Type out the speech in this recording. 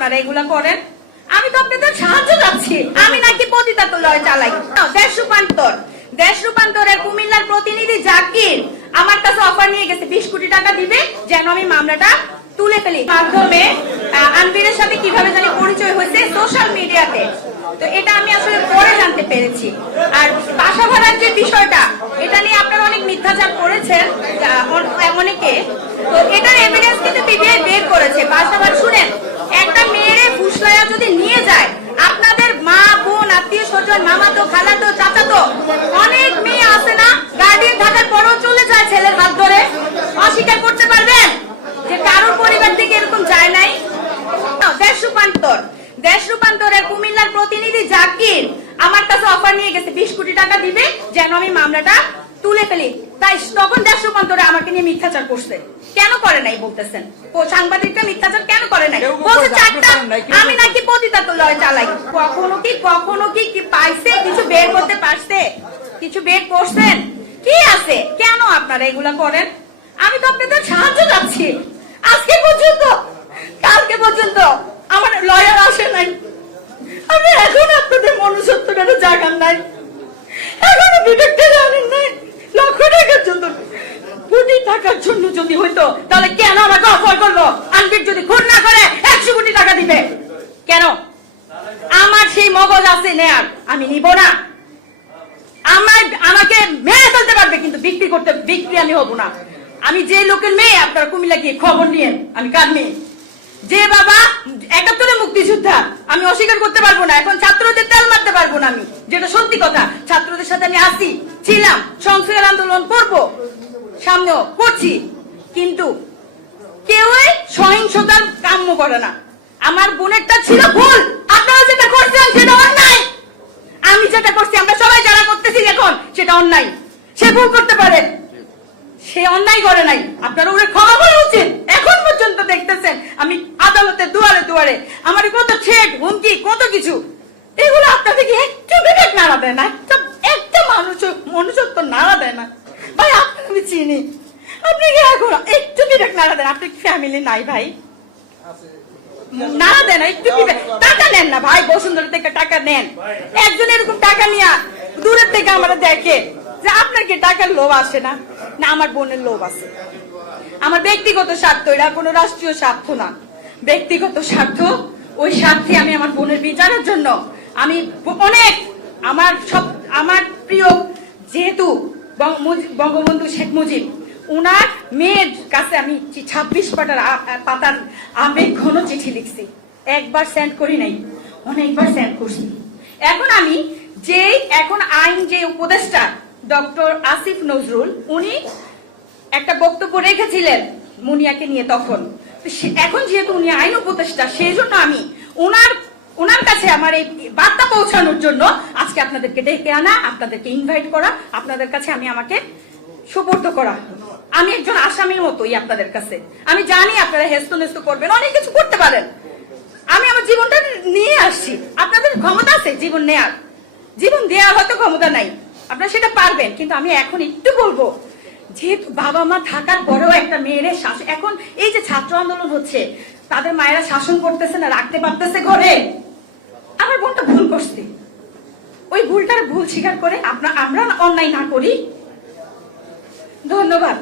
আপনারা এগুলা করেন? আমি তো আপনাদের সাহায্য চাচ্ছি। আমি নাকি পতিতাত লয় চালাই। দেশ রূপান্তর। দেশ রূপান্তরের কুমিল্লার প্রতিনিধি জাকির আমার কাছে অফার নিয়ে গেছে। বিশ কোটি টাকা দিবে, যেন আমি মামলাটা তুলে ফেলি। মাধ্যমে আনবিরের সাথে কীভাবে জানি পরিচয় হয়েছে সোশ্যাল মিডিয়াতে তো এটা আমি আসলে পরে জানতে পেরেছি। আর বাসা ভাড়ার যে বিষয়টা, এটা নিয়ে আপনারা অনেক মিথ্যাচার করেছেন অনেকে। তো এটার এভিডেন্স কিন্তু পিবিআই বের করেছে বাসা ভাড়া শুনেন একটা মেয়েরে ফুসলাইয়া যদি নিয়ে যায় আপনাদের মা বোন আত্মীয় স্বজন মামাতো খালাতো চাচাতো অনেক মেয়ে আছে না গার্ডিয়ান থাকার পরেও চলে যায় ছেলের হাত ধরে অস্বীকার করতে পারবেন যে কারোর পরিবার থেকে এরকম যায় নাই না, দেশ রূপান্তর দেশ রূপান্তরের কুমিল্লার প্রতিনিধি জাকির আমার কাছে অফার নিয়ে গেছে। বিশ কোটি টাকা দিবে যেন আমি মামলাটা তুলে ফেলি। তাই তখন দেশ রূপান্তরে আমাকে নিয়ে মিথ্যাচার করছে। কেন করে নাই বলতেছেন? ও সাংবাদিকটা মিথ্যাচার কেন করে নাই? বলছে চারটা আমি নাকি পতিতা লয় চালাই। কখনো কি কখনো কি কি পাইছে? কিছু বের করতে পারছে? কিছু বের করছেন? কি আছে? কেন আপনারা এগুলা করেন? আমি তো আপনাদের সাহায্য চাচ্ছি। আজকে পর্যন্ত কালকে পর্যন্ত আমার লয়ার আসে নাই আমি এখন আপনাদের মনুষ্যত্বটা জাগান নাই। এখনও বিবেকটা জানেন নাই। লক্ষ টাকার জন্য। কোটি টাকার জন্য যদি হইতো, তাহলে কেন আমাকে অফার করল? আনবির যদি খুন না করে, একশো কোটি টাকা দিবে। কেন? আমার সেই মগজ আছে নেয়ার আমি নিব না। আমার আমাকে মেরে ফেলতে পারবে, কিন্তু বিক্রি করতে, বিক্রি আমি হব না। আমি যে লোকের মেয়ে, আপনারা কুমিল্লা গিয়ে খবর নিয়েন, আমি কার মেয়ে? যে বাবা মুক্তিযোদ্ধা আমি অস্বীকার করতে পারব না। এখন ছাত্রদের তেল মারতে পারব না আমি। যেটা সত্যি কথা, ছাত্রদের সাথে আমি আসি ছিলাম, সংস্কার আন্দোলন করব, সামনেও করছি। কিন্তু কেউই সহিংসতার কাম্য করে না। আমার বোনেরটা ছিল ভুল। আপনারা যেটা করছেন সেটা অন্যায়। আমি যেটা করছি, আমরা সবাই যারা করতেছি এখন, সেটা অন্যায়। সে ভুল করতে পারে। সে অন্যায় করে নাই। আপনারা ওরে ক্ষমা করা উচিত। এখন পর্যন্ত দেখতেছেন, আমি আদালতে দুয়ারে দুয়ারে আমার কত ছেদ হুমকি, কত কিছু, এগুলো আপনাদেরকে একটু বিবেক নাড়া দেয় না, একটা একটা মানুষ, মনুষ্যত্ব নাড়া দেয় না। ভাই, আপনাকে আমি চিনি। আপনি কি এখন একটু বিবেক নাড়া দেন আপনার ফ্যামিলি নাই ভাই? দেন একটু টাকা নেন না ভাই, বসুন্ধরা থেকে টাকা নেন। একজন এরকম টাকা নিয়ে দূরের থেকে আমরা দেখে যে আপনার কি টাকার লোভ আসে না? না, আমার বোনের লোভ আছে। আমার ব্যক্তিগত স্বার্থ, এটা কোনো রাষ্ট্রীয় স্বার্থ না। ব্যক্তিগত স্বার্থ, ওই স্বার্থে আমি আমার বোনের বিচারের জন্য আমি অনেক আমার সব, আমার প্রিয় যেহেতু বঙ্গবন্ধু শেখ মুজিব, উনার মেয়ের কাছে আমি ছাব্বিশ আ- পাতার আবেগ ঘন চিঠি লিখছি। একবার সেন্ড করি নাই, অনেকবার সেন্ড করছি। এখন আমি যে এখন আইন যে উপদেষ্টা ডক্টর আসিফ নজরুল, উনি একটা বক্তব্য রেখেছিলেন মুনিয়াকে নিয়ে তখন। এখন যেহেতু উনি আইন উপদেষ্টা সেই জন্য আমি ওনার ওনার কাছে আমার এই বার্তা পৌঁছানোর জন্য আজকে আপনাদেরকে ডেকে আনা, আপনাদেরকে ইনভাইট করা, আপনাদের কাছে আমি আমাকে সুপর্দ করা। আমি একজন আসামির মতোই আপনাদের কাছে। আমি জানি আপনারা হেস্ত নেস্ত করবেন, অনেক কিছু করতে পারেন। আমি আমার জীবনটা নিয়ে আসছি। আপনাদের ক্ষমতা আছে জীবন নেয়ার। জীবন দেওয়ার হয়তো ক্ষমতা নাই। আপনারা সেটা পারবেন, কিন্তু আমি এখন একটু বলব যেহেতু বাবা মা থাকার পরেও একটা মেয়ের শাসন এখন এই যে ছাত্র আন্দোলন হচ্ছে, তাদের মায়েরা শাসন করতেছে না, রাখতে পারতেছে ঘরে? আমার বোনটা ভুল করছে। ওই ভুলটার ভুল স্বীকার করে আপনার আমরা অন্যায় না করি। ধন্যবাদ।